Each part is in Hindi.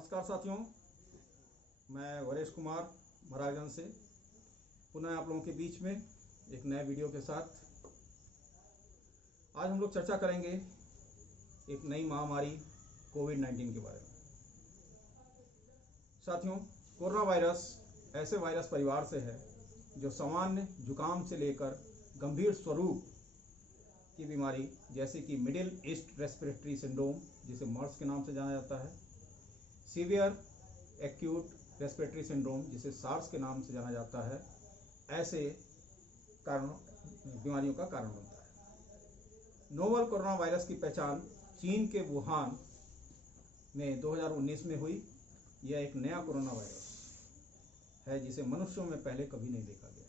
नमस्कार साथियों, मैं वरेश कुमार महाराजगंज से पुनः आप लोगों के बीच में एक नए वीडियो के साथ आज हम लोग चर्चा करेंगे एक नई महामारी कोविड-19 के बारे में। साथियों, कोरोना वायरस ऐसे वायरस परिवार से है जो सामान्य जुकाम से लेकर गंभीर स्वरूप की बीमारी जैसे कि मिडिल ईस्ट रेस्पिरेटरी सिंड्रोम जिसे मर्स के नाम से जाना जाता है, सीवियर एक्यूट रेस्पिरेटरी सिंड्रोम जिसे सार्स के नाम से जाना जाता है, ऐसे बीमारियों का कारण बनता है। नोवल कोरोना वायरस की पहचान चीन के वुहान में 2019 में हुई। यह एक नया कोरोना वायरस है जिसे मनुष्यों में पहले कभी नहीं देखा गया।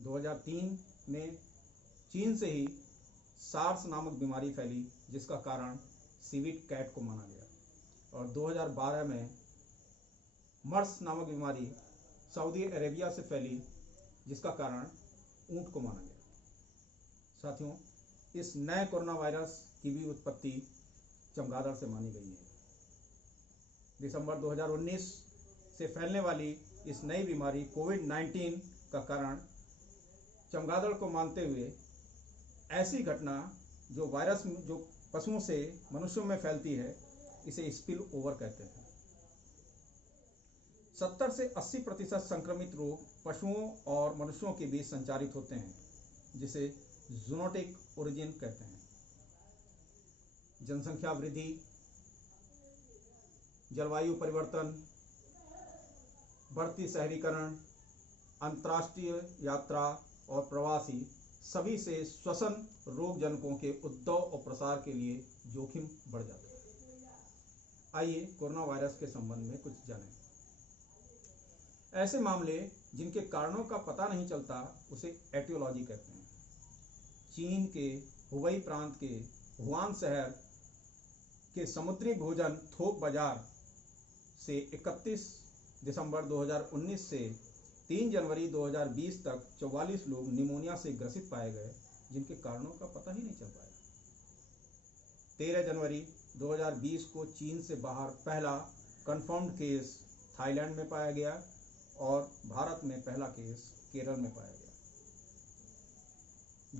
2003 में चीन से ही सार्स नामक बीमारी फैली जिसका कारण सिविट कैट को माना गया, और 2012 में मर्स नामक बीमारी सऊदी अरेबिया से फैली जिसका कारण ऊंट को माना गया। साथियों, इस नए कोरोना वायरस की भी उत्पत्ति चमगादड़ से मानी गई है। दिसंबर 2019 से फैलने वाली इस नई बीमारी कोविड-19 का कारण चमगादड़ को मानते हुए ऐसी घटना जो वायरस जो पशुओं से मनुष्यों में फैलती है इसे स्पिल ओवर कहते हैं। 70 से 80% संक्रमित रोग पशुओं और मनुष्यों के बीच संचारित होते हैं जिसे जूनोटिक ओरिजिन कहते हैं। जनसंख्या वृद्धि, जलवायु परिवर्तन, बढ़ती शहरीकरण, अंतर्राष्ट्रीय यात्रा और प्रवासी सभी से श्वसन रोगजनकों के उद्भव और प्रसार के लिए जोखिम बढ़ जाता है। आइए कोरोना वायरस के संबंध में कुछ जानें। ऐसे मामले जिनके कारणों का पता नहीं चलता उसे एटियोलॉजी कहते हैं। चीन के हुबई प्रांत के वुहान शहर के समुद्री भोजन थोक बाजार से 31 दिसंबर 2019 से 3 जनवरी 2020 तक 44 लोग निमोनिया से ग्रसित पाए गए जिनके कारणों का पता ही नहीं चल पाया। 13 जनवरी 2020 को चीन से बाहर पहला कंफर्म्ड केस थाईलैंड में पाया गया और भारत में पहला केस केरल में पाया गया।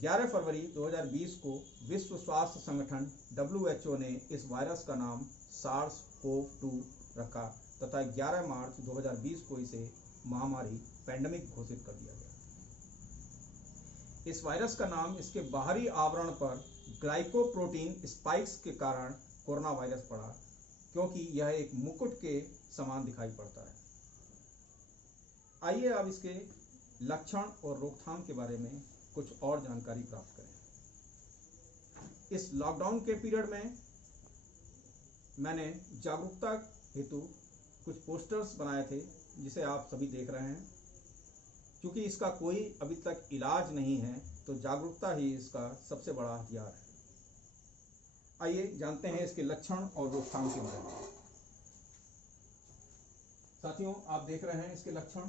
11 फरवरी 2020 को विश्व स्वास्थ्य संगठन WHO ने इस वायरस का नाम SARS-CoV-2 रखा तथा 11 मार्च 2020 को इसे महामारी पैंडेमिक घोषित कर दिया गया। इस वायरस का नाम इसके बाहरी आवरण पर ग्लाइकोप्रोटीन स्पाइक्स के कारण कोरोना वायरस पड़ा क्योंकि यह एक मुकुट के समान दिखाई पड़ता है। आइए अब इसके लक्षण और रोकथाम के बारे में कुछ और जानकारी प्राप्त करें। इस लॉकडाउन के पीरियड में मैंने जागरूकता हेतु कुछ पोस्टर्स बनाए थे जिसे आप सभी देख रहे हैं। क्योंकि इसका कोई अभी तक इलाज नहीं है तो जागरूकता ही इसका सबसे बड़ा हथियार है। आइए जानते हैं इसके लक्षण और रोकथाम के बारे में। साथियों, आप देख रहे हैं इसके लक्षण: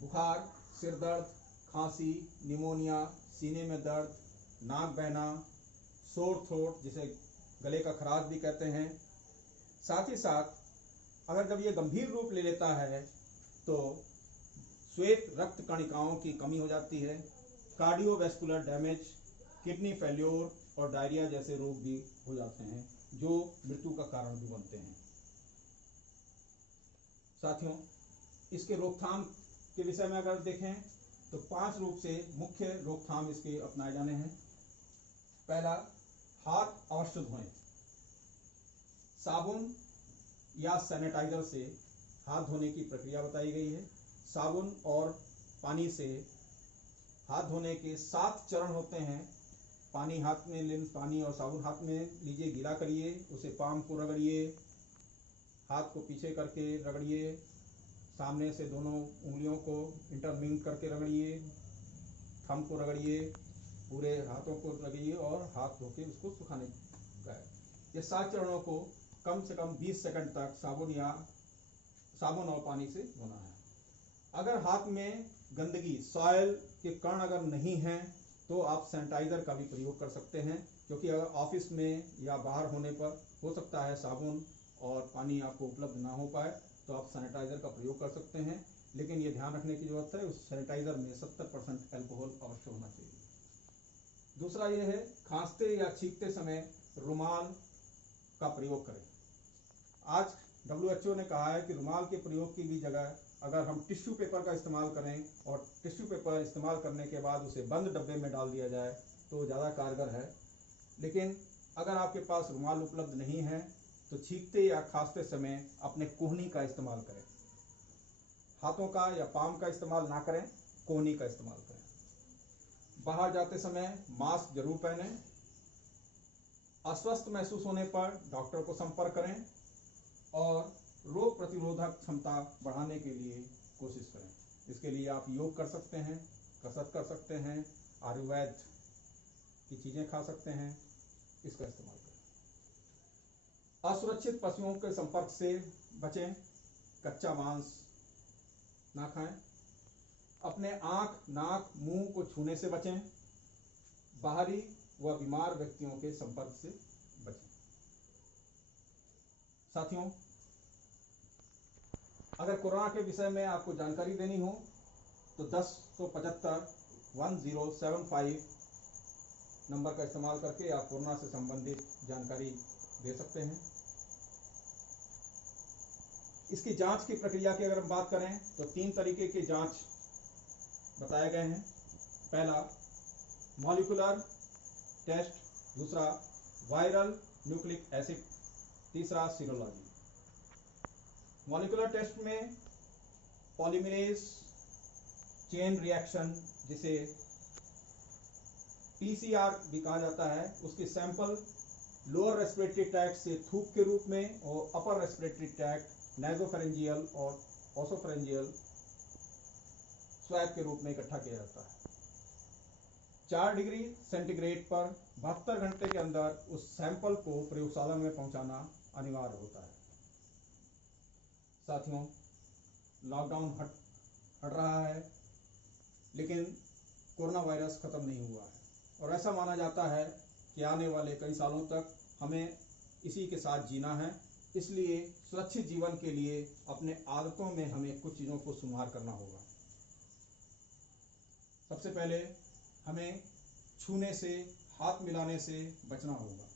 बुखार, सिर दर्द, खांसी, निमोनिया, सीने में दर्द, नाक बहना, सोर थ्रोट जिसे गले का खराश भी कहते हैं। साथ ही साथ अगर जब ये गंभीर रूप ले लेता है तो श्वेत रक्त कणिकाओं की कमी हो जाती है, कार्डियोवैस्कुलर डैमेज, किडनी फेल्योर और डायरिया जैसे रोग भी हो जाते हैं जो मृत्यु का कारण भी बनते हैं। साथियों, इसके रोकथाम के विषय में अगर देखें तो 5 रूप से मुख्य रोकथाम इसके अपनाए जाने हैं। पहला, हाथ अवश्य धोएं। साबुन या सैनिटाइजर से हाथ धोने की प्रक्रिया बताई गई है। साबुन और पानी से हाथ धोने के 7 चरण होते हैं। पानी हाथ में लें, पानी और साबुन हाथ में लीजिए, गीला करिए, उसे पाम को रगड़िए, हाथ को पीछे करके रगड़िए, सामने से दोनों उंगलियों को इंटरमिंग करके रगड़िए, थंब को रगड़िए, पूरे हाथों को रगड़िए और हाथ धो के उसको सुखाने का है। ये 7 चरणों को कम से कम 20 सेकंड तक साबुन और पानी से धोना है। अगर हाथ में गंदगी, सॉयल के कण अगर नहीं हैं तो आप सैनिटाइजर का भी प्रयोग कर सकते हैं। क्योंकि अगर ऑफिस में या बाहर होने पर हो सकता है साबुन और पानी आपको उपलब्ध ना हो पाए, तो आप सैनिटाइज़र का प्रयोग कर सकते हैं, लेकिन ये ध्यान रखने की ज़रूरत है उस सैनिटाइज़र में 70% अल्कोहल अवश्य होना चाहिए। दूसरा ये है, खांसते या छींकते समय रुमाल का प्रयोग करें। आज WHO ने कहा है कि रुमाल के प्रयोग की भी जगह अगर हम टिश्यू पेपर का इस्तेमाल करें और टिश्यू पेपर इस्तेमाल करने के बाद उसे बंद डब्बे में डाल दिया जाए तो ज़्यादा कारगर है। लेकिन अगर आपके पास रुमाल उपलब्ध नहीं है तो छींकते या खांसते समय अपने कोहनी का इस्तेमाल करें। हाथों का या पाम का इस्तेमाल ना करें, कोहनी का इस्तेमाल करें। बाहर जाते समय मास्क जरूर पहनें। अस्वस्थ महसूस होने पर डॉक्टर को संपर्क करें और रोग प्रतिरोधक क्षमता बढ़ाने के लिए कोशिश करें। इसके लिए आप योग कर सकते हैं, कसरत कर सकते हैं, आयुर्वेद की चीज़ें खा सकते हैं, इसका इस्तेमाल करें। असुरक्षित पशुओं के संपर्क से बचें, कच्चा मांस ना खाएं, अपने आँख, नाक, मुंह को छूने से बचें, बाहरी व बीमार व्यक्तियों के संपर्क से बचें। साथियों, अगर कोरोना के विषय में आपको जानकारी देनी हो तो 10-175-1075 नंबर का इस्तेमाल करके आप कोरोना से संबंधित जानकारी दे सकते हैं। इसकी जांच की प्रक्रिया की अगर हम बात करें तो 3 तरीके की जांच बताए गए हैं। पहला मॉलिक्यूलर टेस्ट, दूसरा वायरल न्यूक्लिक एसिड, तीसरा सीरोलॉजी। मॉलिक्यूलर टेस्ट में पॉलीमरेज चेन रिएक्शन, जिसे PCR भी कहा जाता है, उसके सैंपल लोअर रेस्पिरेटरी ट्रैक्ट से थूक के रूप में और अपर रेस्पिरेटरी ट्रैक्ट, नाइजोफेरेंजियल और ओसोफेरेंजियल स्वैब के रूप में इकट्ठा किया जाता है। 4 डिग्री सेंटीग्रेड पर 72 घंटे के अंदर उस सैंपल को प्रयोगशाला में पहुंचाना अनिवार्य होता है। साथियों, लॉकडाउन हट रहा है, लेकिन कोरोना वायरस खत्म नहीं हुआ है और ऐसा माना जाता है कि आने वाले कई सालों तक हमें इसी के साथ जीना है। इसलिए सुरक्षित जीवन के लिए अपने आदतों में हमें कुछ चीज़ों को सुधार करना होगा। सबसे पहले हमें छूने से, हाथ मिलाने से बचना होगा।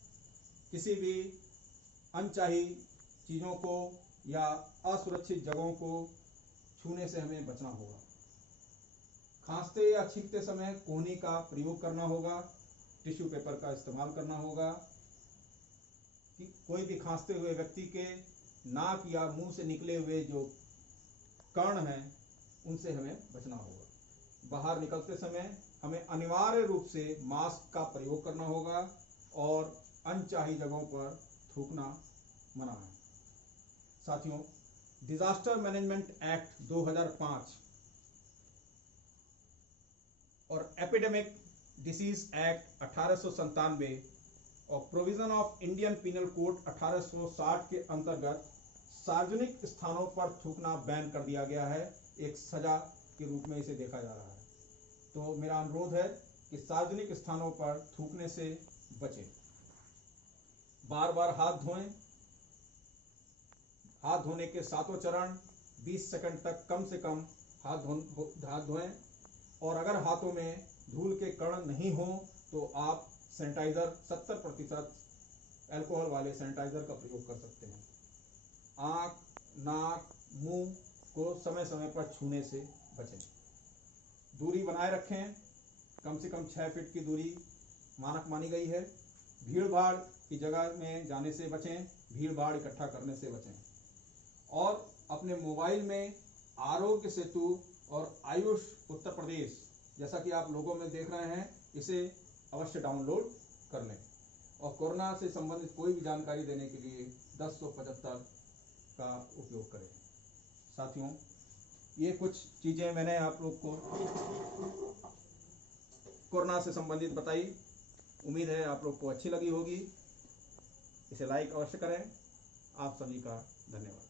किसी भी अनचाही चीज़ों को या असुरक्षित जगहों को छूने से हमें बचना होगा। खांसते या छींकते समय कोहनी का प्रयोग करना होगा, टिश्यू पेपर का इस्तेमाल करना होगा। कि कोई भी खांसते हुए व्यक्ति के नाक या मुंह से निकले हुए जो कण हैं उनसे हमें बचना होगा। बाहर निकलते समय हमें अनिवार्य रूप से मास्क का प्रयोग करना होगा और अनचाही जगहों पर थूकना मना है। साथियों, डिजास्टर मैनेजमेंट एक्ट 2005 और एपिडेमिक डिसीज एक्ट 1897 और provision of Indian penal code 1860 के अंतर्गत सार्वजनिक स्थानों पर थूकना बैन कर दिया गया है। एक सजा के रूप में इसे देखा जा रहा है। तो मेरा अनुरोध है कि सार्वजनिक स्थानों पर थूकने से बचें। बार बार हाथ धोएं। हाथ धोने के 7 चरण 20 सेकंड तक कम से कम हाथ धोएं। और अगर हाथों में धूल के कण नहीं हो तो आप सैनिटाइजर 70% अल्कोहल वाले सैनिटाइजर का प्रयोग कर सकते हैं। आँख, नाक, मुंह को समय समय पर छूने से बचें। दूरी बनाए रखें। कम से कम 6 फीट की दूरी मानक मानी गई है। भीड़ भाड़ की जगह में जाने से बचें। भीड़ भाड़ इकट्ठा करने से बचें। और अपने मोबाइल में आरोग्य सेतु और आयुष उत्तर प्रदेश, जैसा कि आप लोगों में देख रहे हैं, इसे अवश्य डाउनलोड कर लें। और कोरोना से संबंधित कोई भी जानकारी देने के लिए 10-175 का उपयोग करें। साथियों, ये कुछ चीज़ें मैंने आप लोग को कोरोना से संबंधित बताई। उम्मीद है आप लोग को अच्छी लगी होगी। इसे लाइक अवश्य करें। आप सभी का धन्यवाद।